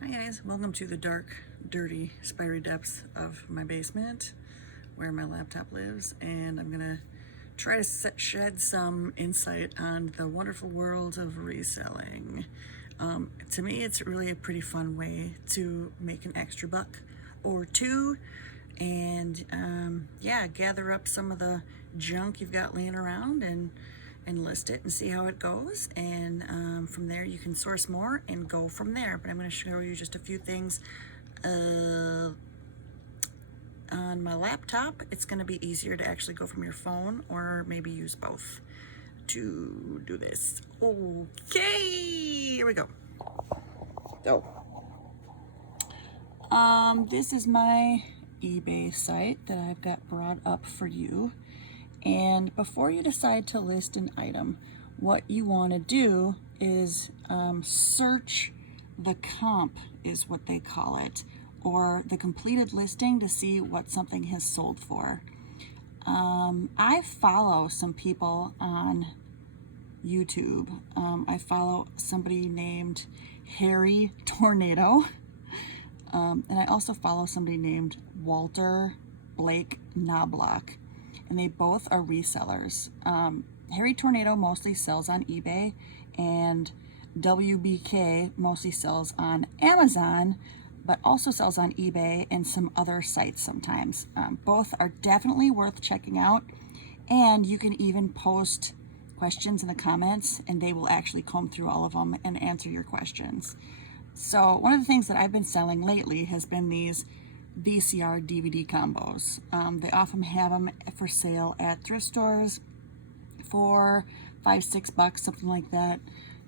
Hi guys, welcome to the dark, dirty, spiry depths of my basement where my laptop lives, and I'm gonna try to shed some insight on the wonderful world of reselling. To me, it's really a pretty fun way to make an extra buck or two, and yeah, gather up some of the junk you've got laying around and list it and see how it goes, and from there you can source more and go from there. But I'm going to show you just a few things on my laptop. It's going to be easier to actually go from your phone, or maybe use both to do this. Okay, here we go. So this is my eBay site that I've got brought up for you. And before you decide to list an item, what you want to do is search the comp, is what they call it, or the completed listing, to see what something has sold for. I follow some people on YouTube. I follow somebody named Harry Tornado, and I also follow somebody named Walter Blake Knobloch. And they both are resellers. Harry Tornado mostly sells on eBay, and WBK mostly sells on Amazon, but also sells on eBay and some other sites sometimes. Both are definitely worth checking out, and you can even post questions in the comments and they will actually comb through all of them and answer your questions. So one of the things that I've been selling lately has been these VCR DVD combos. They often have them for sale at thrift stores for $5-6, something like that.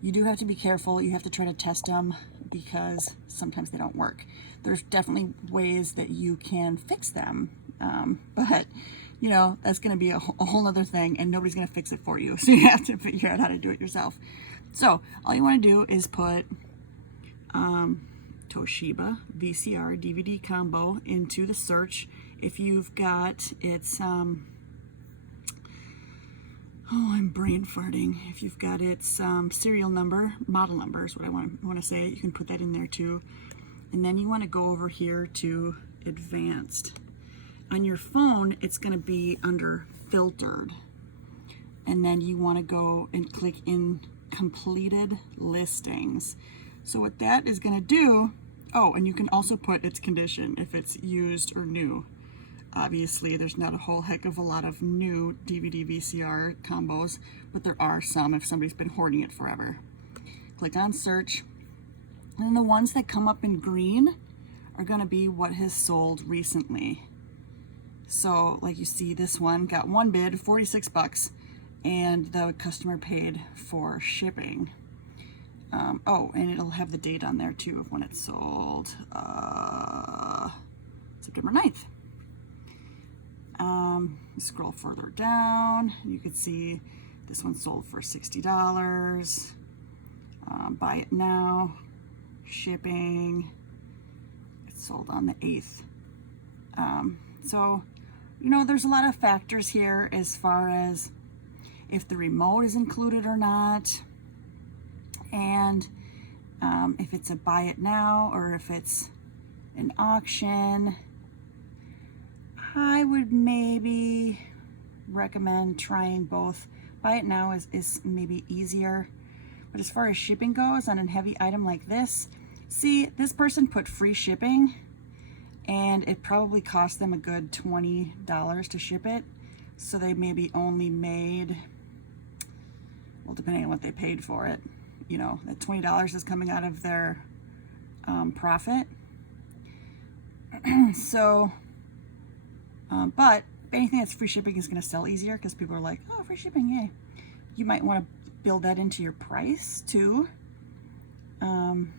You do have to be careful. You have to try to test them because sometimes they don't work. There's definitely ways that you can fix them, but you know, that's going to be a whole other thing, and nobody's going to fix it for you. So you have to figure out how to do it yourself. So all you want to do is put Toshiba VCR DVD combo into the search. If you've got its I'm brain farting. If you've got its serial number, model number is what I want to say, you can put that in there too. And then you want to go over here to advanced. On your phone, it's going to be under filtered, and then you want to go and click in completed listings. So what that is going to do, oh, and you can also put its condition, if it's used or new. Obviously, there's not a whole heck of a lot of new DVD VCR combos, but there are some if somebody's been hoarding it forever. Click on search, and the ones that come up in green are going to be what has sold recently. So like you see, this one got one bid, $46, and the customer paid for shipping. Oh, and it'll have the date on there too of when it sold, September 9th. Scroll further down, you can see this one sold for $60. Buy it now, shipping, it sold on the 8th. So, you know, there's a lot of factors here as far as if the remote is included or not, and if it's a buy it now or if it's an auction. I would maybe recommend trying both. Buy it now is maybe easier, but as far as shipping goes on a heavy item like this, see, this person put free shipping, and it probably cost them a good $20 to ship it, so they maybe only made, well, depending on what they paid for it, you know, that $20 is coming out of their profit. So but anything that's free shipping is going to sell easier because people are like, oh, free shipping, yay. You might want to build that into your price too. And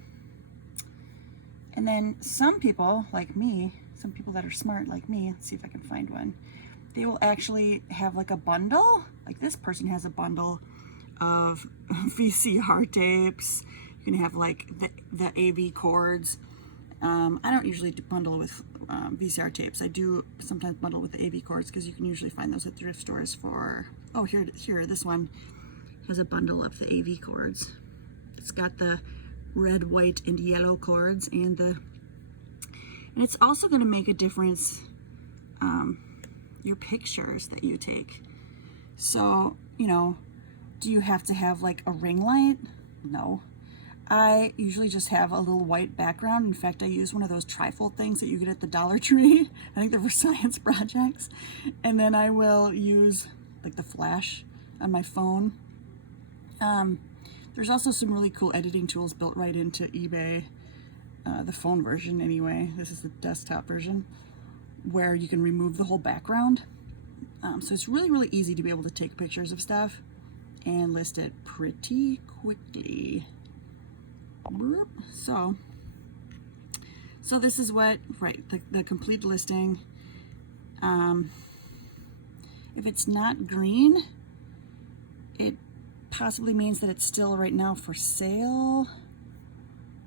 then some people like me, some people that are smart like me, let's see if I can find one, they will actually have like a bundle. Like this person has a bundle of VCR tapes. You can have like the AV cords. I don't usually bundle with VCR tapes. I do sometimes bundle with the AV cords because you can usually find those at thrift stores for, oh, here, this one has a bundle of the AV cords. It's got the red, white, and yellow cords, and it's also going to make a difference, your pictures that you take. So, you know, do you have to have like a ring light? No. I usually just have a little white background. In fact, I use one of those trifold things that you get at the Dollar Tree. I think they're for science projects. And then I will use like the flash on my phone. There's also some really cool editing tools built right into eBay, the phone version anyway. This is the desktop version, where you can remove the whole background. So it's really, really easy to be able to take pictures of stuff and list it pretty quickly. So this is what, right, the complete listing. If it's not green, it possibly means that it's still right now for sale,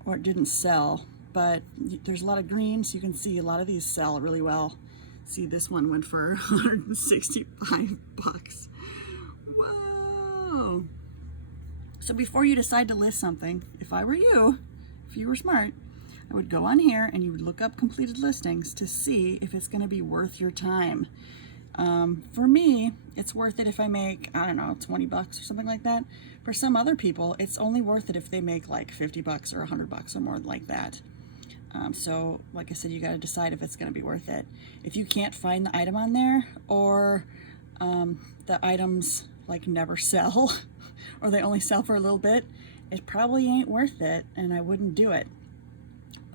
or it didn't sell. But there's a lot of green, so you can see a lot of these sell really well. See, this one went for 165 bucks. Whoa. So before you decide to list something, if I were you, if you were smart, I would go on here and you would look up completed listings to see if it's going to be worth your time. For me, it's worth it if I make, I don't know, 20 bucks or something like that. For some other people, it's only worth it if they make like 50 bucks or 100 bucks or more like that. So like I said, you got to decide if it's going to be worth it. If you can't find the item on there, or the items like never sell or they only sell for a little bit, it probably ain't worth it, and I wouldn't do it.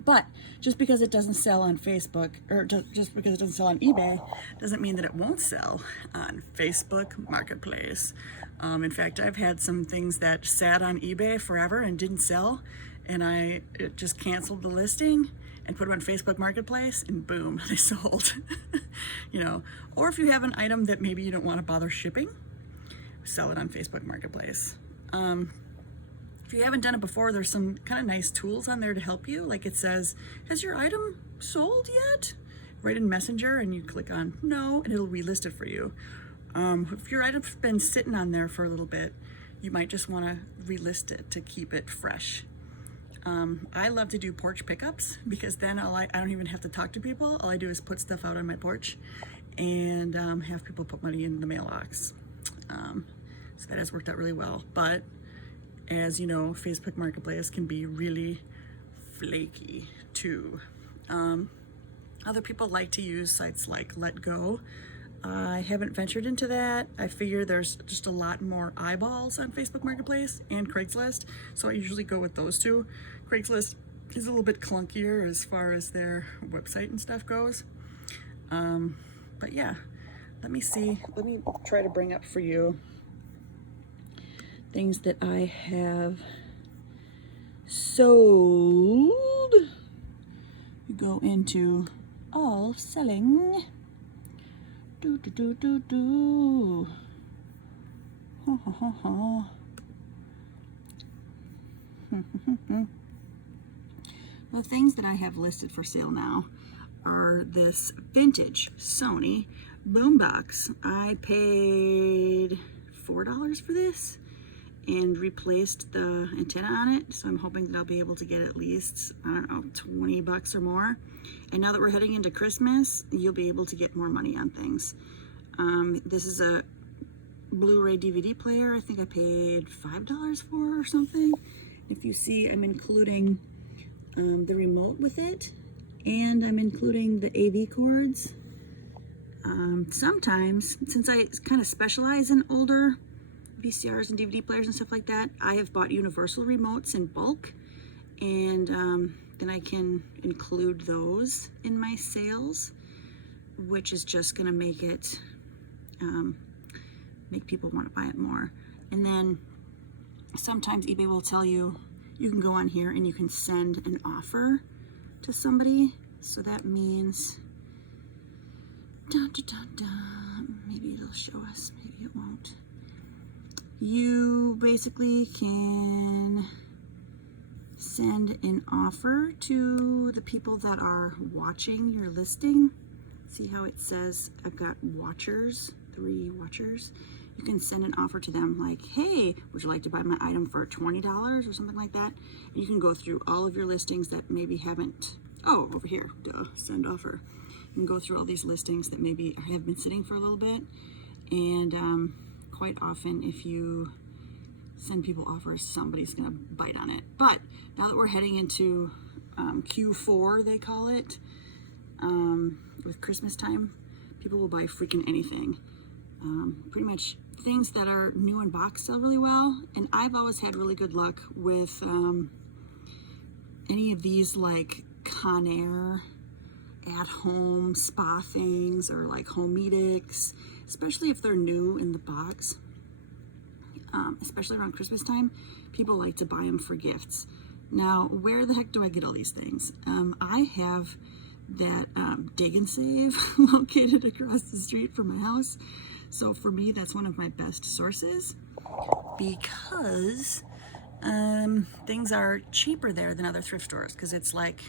But just because it doesn't sell on Facebook, or just because it doesn't sell on eBay, doesn't mean that it won't sell on Facebook Marketplace. In fact, I've had some things that sat on eBay forever and didn't sell, and I just canceled the listing and put them on Facebook Marketplace, and boom, they sold. You know, or if you have an item that maybe you don't want to bother shipping, sell it on Facebook Marketplace. If you haven't done it before, there's some kind of nice tools on there to help you. Like it says, has your item sold yet? Right in Messenger, and you click on no, and it'll relist it for you. If your item's been sitting on there for a little bit, you might just want to relist it to keep it fresh. I love to do porch pickups, because then I don't even have to talk to people. All I do is put stuff out on my porch and have people put money in the mailbox. So that has worked out really well. But as you know, Facebook Marketplace can be really flaky too. Other people like to use sites like Let Go. I haven't ventured into that. I figure there's just a lot more eyeballs on Facebook Marketplace and Craigslist, so I usually go with those two. Craigslist is a little bit clunkier as far as their website and stuff goes. But yeah, let me try to bring up for you things that I have sold. You go into all selling. Do do do do do. Ha ha ha ha. The things that I have listed for sale now are this vintage Sony boombox. I paid $4 for this and replaced the antenna on it, so I'm hoping that I'll be able to get at least, I don't know, 20 bucks or more. And now that we're heading into Christmas, you'll be able to get more money on things. This is a Blu-ray DVD player. I think I paid $5 for or something. If you see, I'm including the remote with it, and I'm including the AV cords. Sometimes, since I kind of specialize in older VCRs and DVD players and stuff like that, I have bought universal remotes in bulk, and then I can include those in my sales, which is just going to make it make people want to buy it more. And then sometimes eBay will tell you, you can go on here and you can send an offer to somebody. So that means maybe it'll show us, maybe it won't. You basically can send an offer to the people that are watching your listing. See how it says I've got watchers, 3 watchers, you can send an offer to them like, hey, would you like to buy my item for $20 or something like that? And you can go through all of your listings that maybe haven't, oh, over here, duh, send offer. You can go through all these listings that maybe have been sitting for a little bit. And quite often, if you send people offers, somebody's gonna bite on it. But now that we're heading into Q4, they call it, with Christmas time, people will buy freaking anything. Pretty much things that are new in box sell really well. And I've always had really good luck with any of these like Conair at-home spa things or like Homedics, especially if they're new in the box. Especially around Christmas time, people like to buy them for gifts. Now, where the heck do I get all these things? I have that Dig and Save located across the street from my house. So for me, that's one of my best sources because things are cheaper there than other thrift stores, because it's like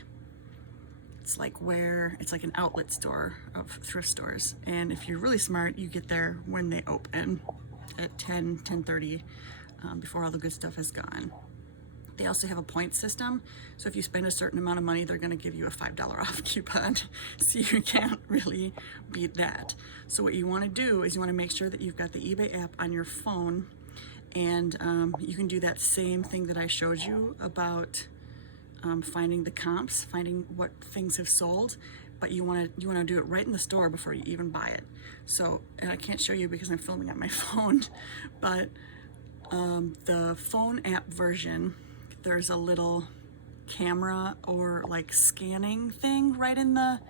an outlet store of thrift stores. And if you're really smart, you get there when they open at 10:30, before all the good stuff is gone. They also have a point system, so if you spend a certain amount of money, they're going to give you a $5 off coupon. So you can't really beat that. So what you want to do is you want to make sure that you've got the eBay app on your phone, and you can do that same thing that I showed you about finding the comps, finding what things have sold. But you want to do it right in the store before you even buy it. So, and I can't show you because I'm filming on my phone, but the phone app version, there's a little camera or like scanning thing right in the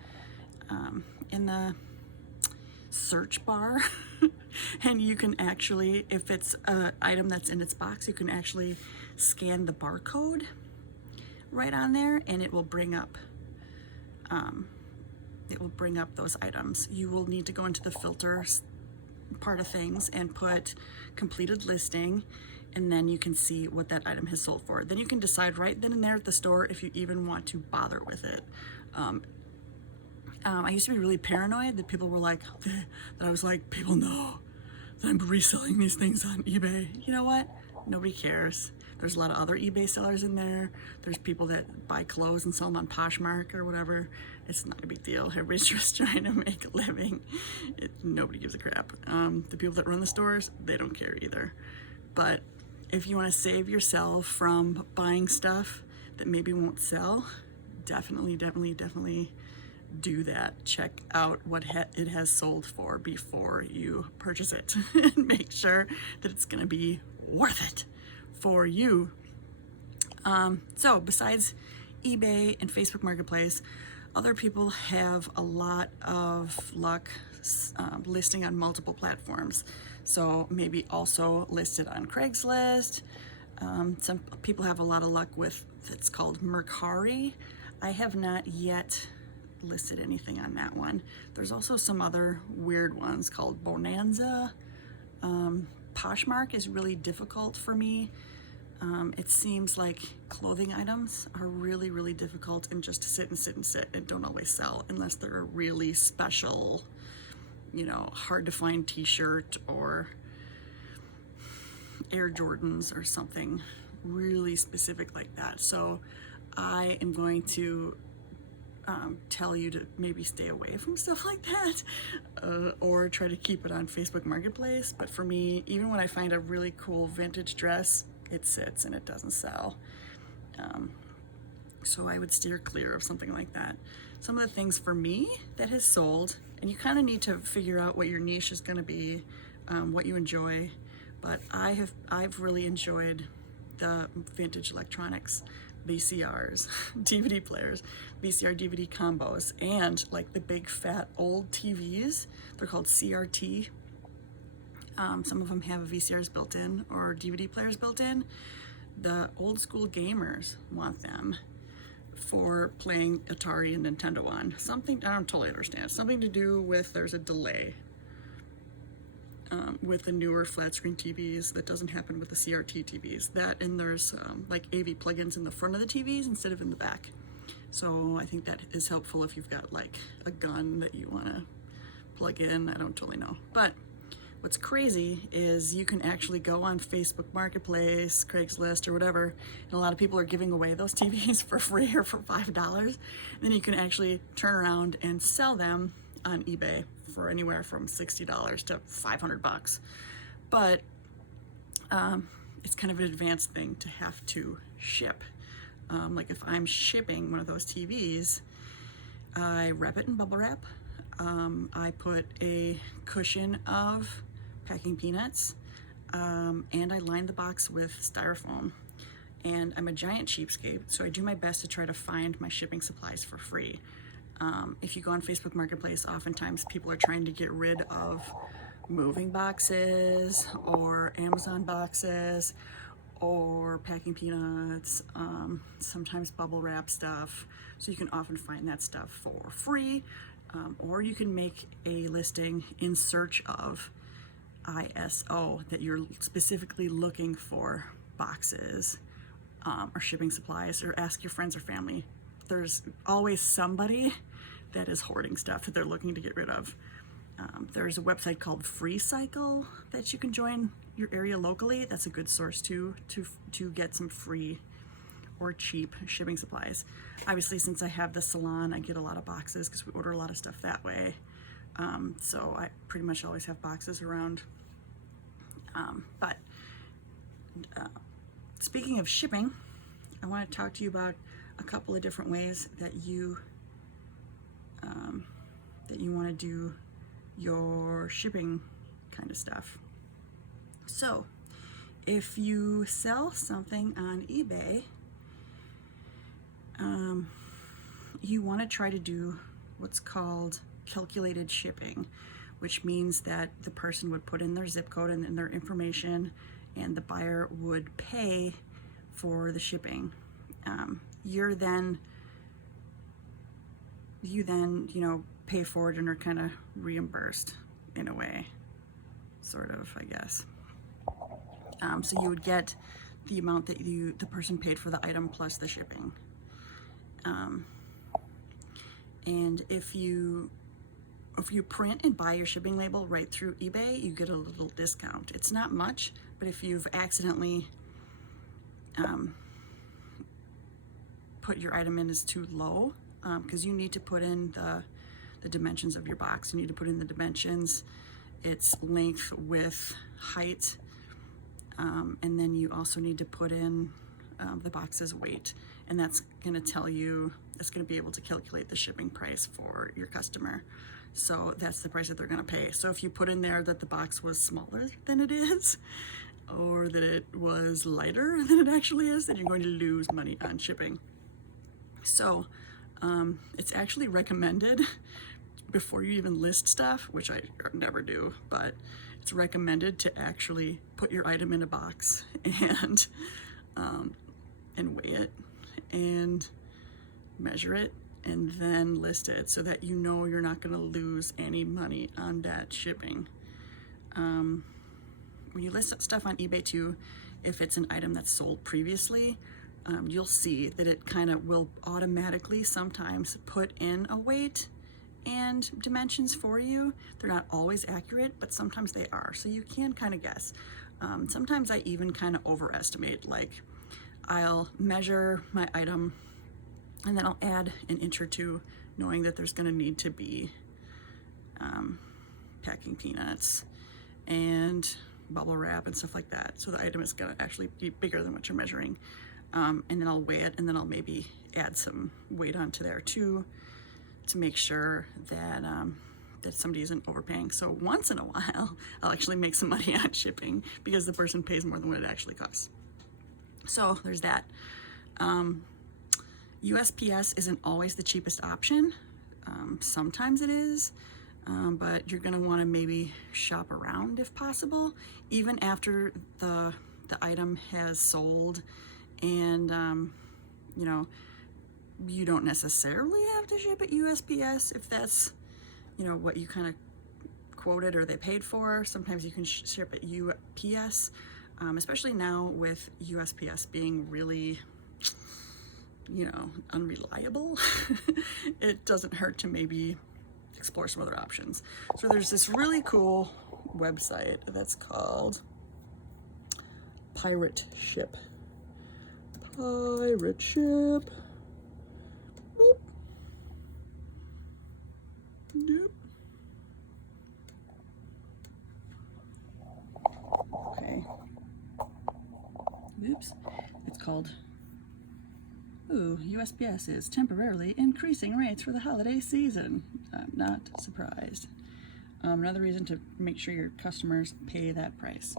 search bar. And you can actually, if it's an item that's in its box, you can actually scan the barcode right on there, and it will bring up those items. You will need to go into the filters part of things and put completed listing, and then you can see what that item has sold for. Then you can decide right then and there at the store if you even want to bother with it. I used to be really paranoid that people were like, that I was like, people know that I'm reselling these things on eBay. You know what? Nobody cares. There's a lot of other eBay sellers in there. There's people that buy clothes and sell them on Poshmark or whatever. It's not a big deal. Everybody's just trying to make a living. Nobody gives a crap. The people that run the stores, they don't care either. But if you want to save yourself from buying stuff that maybe won't sell, definitely do that. Check out what it has sold for before you purchase it and make sure that it's going to be worth it for you. So besides eBay and Facebook Marketplace, other people have a lot of luck listing on multiple platforms. So maybe also listed on Craigslist. Some people have a lot of luck with, it's called Mercari. I have not yet listed anything on that one. There's also some other weird ones called Bonanza. Poshmark is really difficult for me. It seems like clothing items are really difficult, and just to sit and don't always sell unless they're a really special, hard to find t-shirt or Air Jordans or something really specific like that. So I am going to tell you to maybe stay away from stuff like that, or try to keep it on Facebook Marketplace. But for me, even when I find a really cool vintage dress, it sits and it doesn't sell. So I would steer clear of something like that. Some of the things for me that has sold, and you kind of need to figure out what your niche is going to be, what you enjoy. But I've really enjoyed the vintage electronics, VCRs, DVD players, VCR DVD combos, and like the big fat old TVs. They're called CRT. Some of them have VCRs built in or DVD players built in. The old school gamers want them for playing Atari and Nintendo on. Something, I don't totally understand. Something to do with, there's a delay with the newer flat screen TVs that doesn't happen with the CRT TVs. That, and there's like AV plugins in the front of the TVs instead of in the back. So I think that is helpful if you've got like a gun that you want to plug in. I don't totally know. But What's crazy is you can actually go on Facebook Marketplace, Craigslist, or whatever, and a lot of people are giving away those TVs for free or for $5. Then you can actually turn around and sell them on eBay for anywhere from $60 to $500. But it's kind of an advanced thing to have to ship. Like if I'm shipping one of those TVs, I wrap it in bubble wrap. I put a cushion of packing peanuts, and I line the box with styrofoam. And I'm a giant cheapskate, so I do my best to try to find my shipping supplies for free. If you go on Facebook Marketplace, oftentimes people are trying to get rid of moving boxes or Amazon boxes or packing peanuts, sometimes bubble wrap stuff. So you can often find that stuff for free, or you can make a listing in search of ISO that you're specifically looking for boxes or shipping supplies, or ask your friends or family. There's always somebody that is hoarding stuff that they're looking to get rid of. There's a website called Reselling that you can join your area locally. That's a good source to get some free or cheap shipping supplies. Obviously, since I have the salon, I get a lot of boxes because we order a lot of stuff that way. So I pretty much always have boxes around. But speaking of shipping, I want to talk to you about a couple of different ways that you want to do your shipping kind of stuff. So if you sell something on eBay, you want to try to do what's called calculated shipping, which means that the person would put in their zip code and their information, and the buyer would pay for the shipping. You then pay for it and are kind of reimbursed in a way, sort of, I guess. So you would get the amount that the person paid for the item plus the shipping. And if you print and buy your shipping label right through eBay, you get a little discount. It's not much, but if you've accidentally put your item in as too low, because you need to put in the dimensions of your box. You need to put in the dimensions, its length, width, height, and then you also need to put in the box's weight, and that's going to tell you, it's going to be able to calculate the shipping price for your customer. So that's the price that they're going to pay. So if you put in there that the box was smaller than it is, or that it was lighter than it actually is, then you're going to lose money on shipping. So it's actually recommended before you even list stuff, which I never do, but it's recommended to actually put your item in a box and weigh it and measure it and then list it, so that you know you're not going to lose any money on that shipping. When you list stuff on eBay too, if it's an item that's sold previously, you'll see that it kind of will automatically sometimes put in a weight and dimensions for you. They're not always accurate, but sometimes they are, so you can kind of guess. Sometimes I even kind of overestimate, like I'll measure my item and then I'll add an inch or two, knowing that there's going to need to be packing peanuts and bubble wrap and stuff like that, so the item is going to actually be bigger than what you're measuring. And then I'll weigh it, and then I'll maybe add some weight onto there too, to make sure that that somebody isn't overpaying. So once in a while, I'll actually make some money on shipping because the person pays more than what it actually costs. So there's that. USPS isn't always the cheapest option. Sometimes it is, but you're gonna wanna maybe shop around if possible, even after the item has sold, and you don't necessarily have to ship at USPS if that's what you kind of quoted or they paid for. Sometimes you can ship at UPS, especially now with USPS being really unreliable. It doesn't hurt to maybe explore some other options. So there's this really cool website that's called Pirate Ship. Pirate Ship. Boop. Yep. Okay. Oops. It's called USPS is temporarily increasing rates for the holiday season. I'm not surprised. Another reason to make sure your customers pay that price.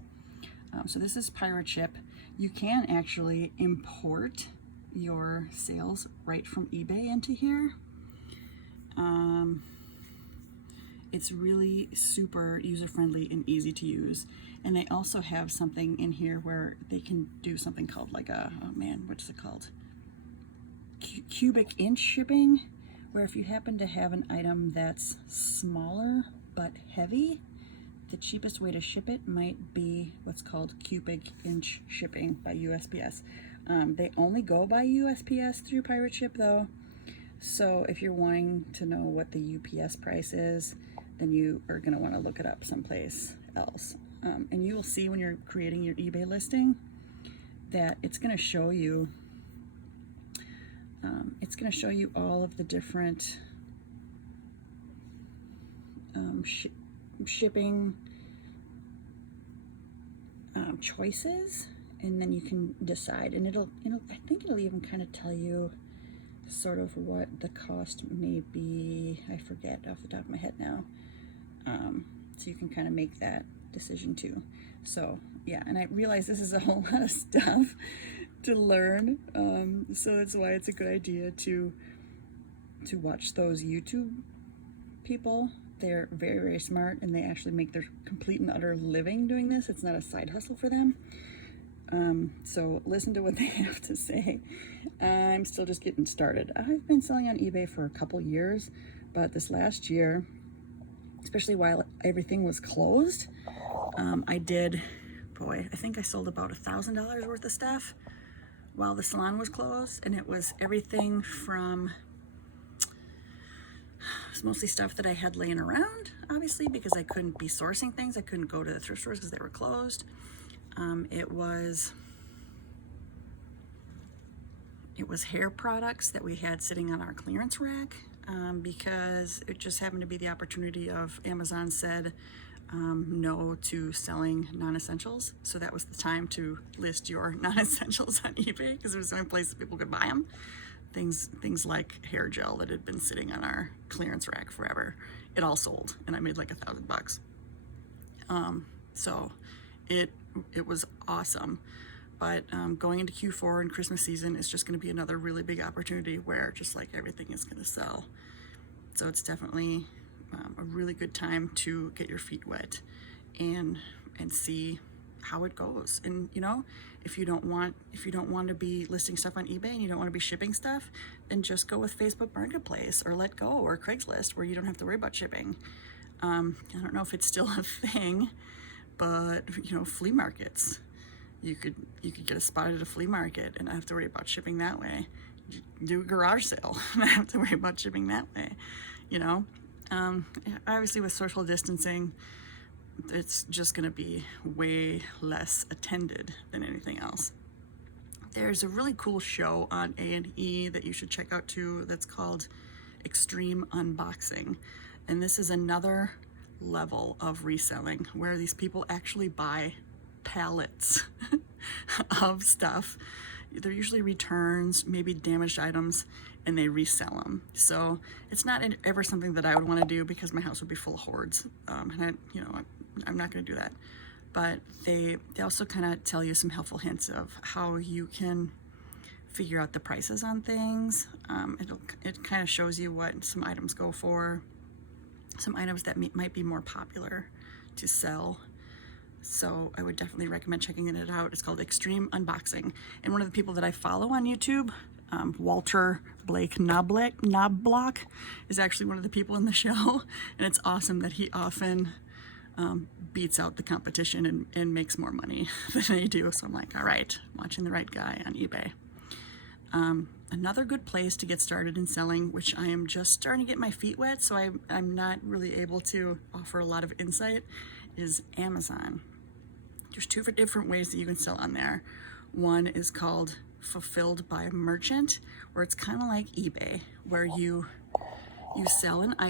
So this is Pirate Ship. You can actually import your sales right from eBay into here. It's really super user-friendly and easy to use. And they also have something in here where they can do something called like a, oh man, what's it called? Cubic inch shipping, where if you happen to have an item that's smaller but heavy, the cheapest way to ship it might be what's called cubic inch shipping by USPS. They only go by USPS through Pirate Ship though. So if you're wanting to know what the UPS price is, then you are going to want to look it up someplace else. And you will see when you're creating your eBay listing that it's going to show you all of the different shipping choices, and then you can decide, and I think it'll even kind of tell you sort of what the cost may be. I forget off the top of my head now. So you can kind of make that decision too. So yeah, and I realize this is a whole lot of stuff to learn. So that's why it's a good idea to watch those YouTube people. They're very, very smart, and they actually make their complete and utter living doing this. It's not a side hustle for them. So listen to what they have to say. I'm still just getting started. I've been selling on eBay for a couple years, but this last year, especially while everything was closed, I think I sold about $1,000 worth of stuff while the salon was closed, and it was everything from, it was mostly stuff that I had laying around, obviously, because I couldn't be sourcing things. I couldn't go to the thrift stores because they were closed. It was hair products that we had sitting on our clearance rack, because it just happened to be the opportunity of Amazon said no to selling non-essentials. So that was the time to list your non-essentials on eBay, because it was the only place that people could buy them. Things like hair gel that had been sitting on our clearance rack forever. It all sold, and I made like $1,000. So it was awesome. But going into Q4 and Christmas season is just going to be another really big opportunity where just like everything is going to sell. So it's definitely a really good time to get your feet wet and see how it goes. And you know, if you don't want to be listing stuff on eBay and you don't want to be shipping stuff, then just go with Facebook Marketplace or Let Go or Craigslist, where you don't have to worry about shipping. I don't know if it's still a thing, but you know, flea markets. You could get a spot at a flea market and not have to worry about shipping that way. Do a garage sale and not have to worry about shipping that way. You know, obviously with social distancing, it's just going to be way less attended than anything else. There's a really cool show on A&E that you should check out too. That's called Extreme Unboxing, and this is another level of reselling where these people actually buy pallets of stuff. They're usually returns, maybe damaged items, and they resell them. So it's not ever something that I would want to do because my house would be full of hoards, and I'm not going to do that. But they also kind of tell you some helpful hints of how you can figure out the prices on things. It kind of shows you what some items go for, some items that might be more popular to sell. So I would definitely recommend checking it out. It's called Extreme Unboxing. And one of the people that I follow on YouTube, Walter Blake Knobloch, is actually one of the people in the show. And it's awesome that he often beats out the competition and makes more money than they do. So I'm like, all right, watching the right guy on eBay. Another good place to get started in selling, which I am just starting to get my feet wet, so I'm not really able to offer a lot of insight, is Amazon. There's two different ways that you can sell on there. One is called Fulfilled by Merchant, where it's kind of like eBay, where you sell an item